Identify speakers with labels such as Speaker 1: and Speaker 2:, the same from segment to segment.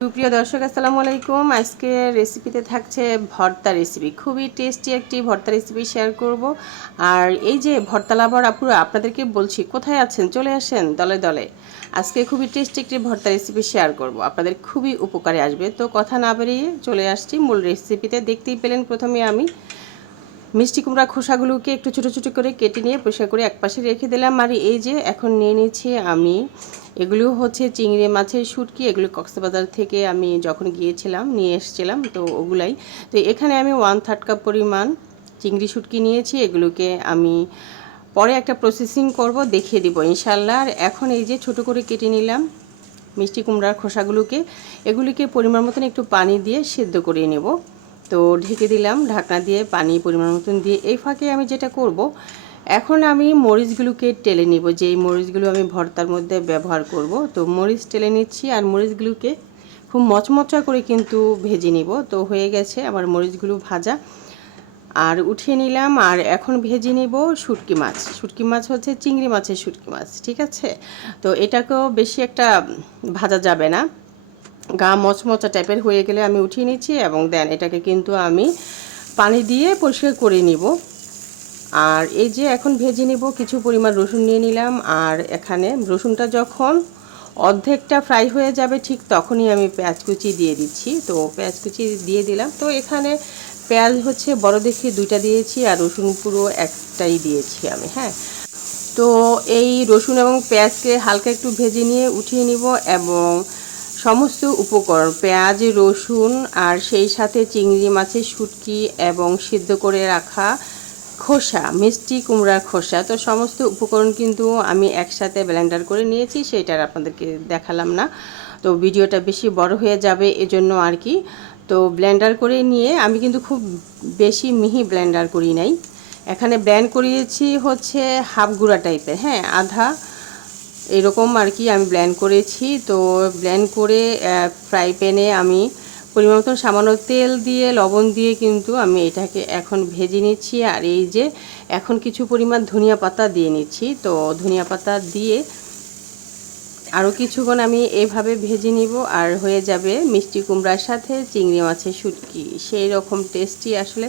Speaker 1: সুপ্রিয় দর্শক, আসসালামু আলাইকুম। আজকে রেসিপিতে থাকছে ভর্তা রেসিপি খুবই টেস্টি একটি ভর্তা রেসিপি শেয়ার করব। আর এই যে ভর্তা লাভার আপুরা, আপনাদেরকে বলছি, কোথায় আছেন? চলে আসেন দলে দলে। আজকে খুবই টেস্টি একটি ভর্তা রেসিপি শেয়ার করব। আপনাদের খুবই উপকারে আসবে। তো কথা না বেরিয়ে চলে আসছি মূল রেসিপিতে দেখতেই পেলেন প্রথমে আমি মিষ্টি কুমড়া খোসাগুলোকে একটু ছোটো ছোটো করে কেটে নিয়ে পরিষ্কার করে একপাশে রেখে দিলাম। আর এই যে এখন নিয়ে নিচ্ছি আমি, এগুলো হচ্ছে চিংড়ি মাছের শুটকি, এগুলো কক্সবাজার থেকে আমি যখন গিয়েছিলাম, নিয়ে এসেছিলাম, তো ওগুলাই। তো এখানে আমি ওয়ান থার্ড কাপ পরিমাণ চিংড়ি শুটকি নিয়েছি, এগুলোকে আমি পরে একটা প্রসেসিং করব, দেখিয়ে দিব ইনশাল্লাহ। আর এখন এই যে ছোট করে কেটে নিলাম মিষ্টি কুমড়ার খোসাগুলোকে, এগুলিকে পরিমাণ মতন একটু পানি দিয়ে সেদ্ধ করে নেব। তো ঢেকে দিলাম ঢাকনা দিয়ে পানি পরিমাণ মতন দিয়ে এই ফাঁকে আমি যেটা করব, এখন আমি মরিচগুলোকে টেলে নিব। যে এই মরিচগুলো আমি ভর্তার মধ্যে ব্যবহার করব, তো মরিচ টেলে নিচ্ছি আর মরিচগুলোকে খুব মচমচা করে কিন্তু ভেজে নিব। তো হয়ে গেছে আমার মরিচগুলো ভাজা। আর উঠিয়ে নিলাম আর এখন ভেজে নিব শুটকি মাছ। শুটকি মাছ হচ্ছে চিংড়ি মাছের শুটকি মাছ, ঠিক আছে? তো এটাকেও বেশি একটা ভাজা যাবে না। গা মচমচা টাইপের হয়ে গেলে আমি উঠিয়ে নিচ্ছি এবং দেন এটাকে কিন্তু আমি পানি দিয়ে পরিষ্কার করে নিব। আর এই যে এখন ভেজে নিব, কিছু পরিমাণ রসুন নিয়ে নিলাম। আর এখানে রসুনটা যখন অর্ধেকটা ফ্রাই হয়ে যাবে ঠিক তখনই আমি পেঁয়াজ কুচি দিয়ে দিচ্ছি। তো পেঁয়াজ কুচি দিয়ে দিলাম। তো এখানে পেঁয়াজ হচ্ছে বড় দেখে দুইটা দিয়েছি আর রসুন পুরো একটাই দিয়েছি আমি হ্যাঁ। তো এই রসুন এবং পেঁয়াজকে হালকা একটু ভেজে নিয়ে উঠিয়ে নিব এবং সমস্ত উপকরণ, পেঁয়াজ, রসুন আর সেই সাথে চিংড়ি মাছের শুটকি এবং সিদ্ধ করে রাখা খোসা, মিষ্টি কুমড়ার খোসা। তো সমস্ত উপকরণ কিন্তু আমি একসাথে ব্লেন্ডার করে নিয়েছি সেটার আপনাদেরকে দেখালাম না। তো ভিডিওটা বেশি বড় হয়ে যাবে এজন্য আর কি। তো ব্লেন্ডার করে নিয়ে আমি কিন্তু খুব বেশি মিহি ব্লেন্ডার করি নাই। এখানে ব্ল্যান্ড করিয়েছি হচ্ছে হাফ গুঁড়া টাইপের হ্যাঁ আধা এরকম আর কি আমি ব্ল্যান্ড করেছি। তো ব্ল্যান্ড করে ফ্রাই প্যানে আমি পরিমাণ মতন সামান্য তেল দিয়ে, লবণ দিয়ে কিন্তু আমি এটাকে এখন ভেজে নিচ্ছি। আর এই যে এখন কিছু পরিমাণ ধনিয়া পাতা দিয়ে নিচ্ছি। তো ধনিয়া পাতা দিয়ে কিছুক্ষণ আমি এভাবে ভেজে নিব আর হয়ে যাবে মিষ্টি কুমড়ার সাথে চিংড়ি মাছের শুটকি। সেই রকম টেস্টি আসলে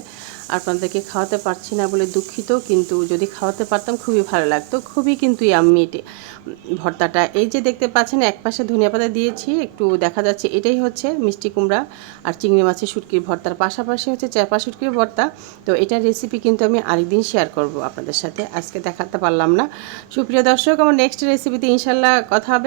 Speaker 1: আপনাদেরকে খাওয়াতে পারছি না বলে দুঃখিত, কিন্তু যদি খাওয়াতে পারতাম খুবই ভালো লাগতো, খুবই কিন্তু ইয়াম্মি ভর্তাটা এই যে দেখতে পাচ্ছেন, এক পাশে ধনিয়া পাতা দিয়েছি, একটু দেখা যাচ্ছে এটাই হচ্ছে মিষ্টি কুমড়া আর চিংড়ি মাছের শুটকির ভর্তার পাশাপাশি হচ্ছে চাপা শুটকির ভর্তা। তো এটার রেসিপি কিন্তু আমি আরেকদিন শেয়ার করব আপনাদের সাথে, আজকে দেখাতে পারলাম না। সুপ্রিয় দর্শক, আমার নেক্সট রেসিপিতে ইনশাল্লাহ কথা হবে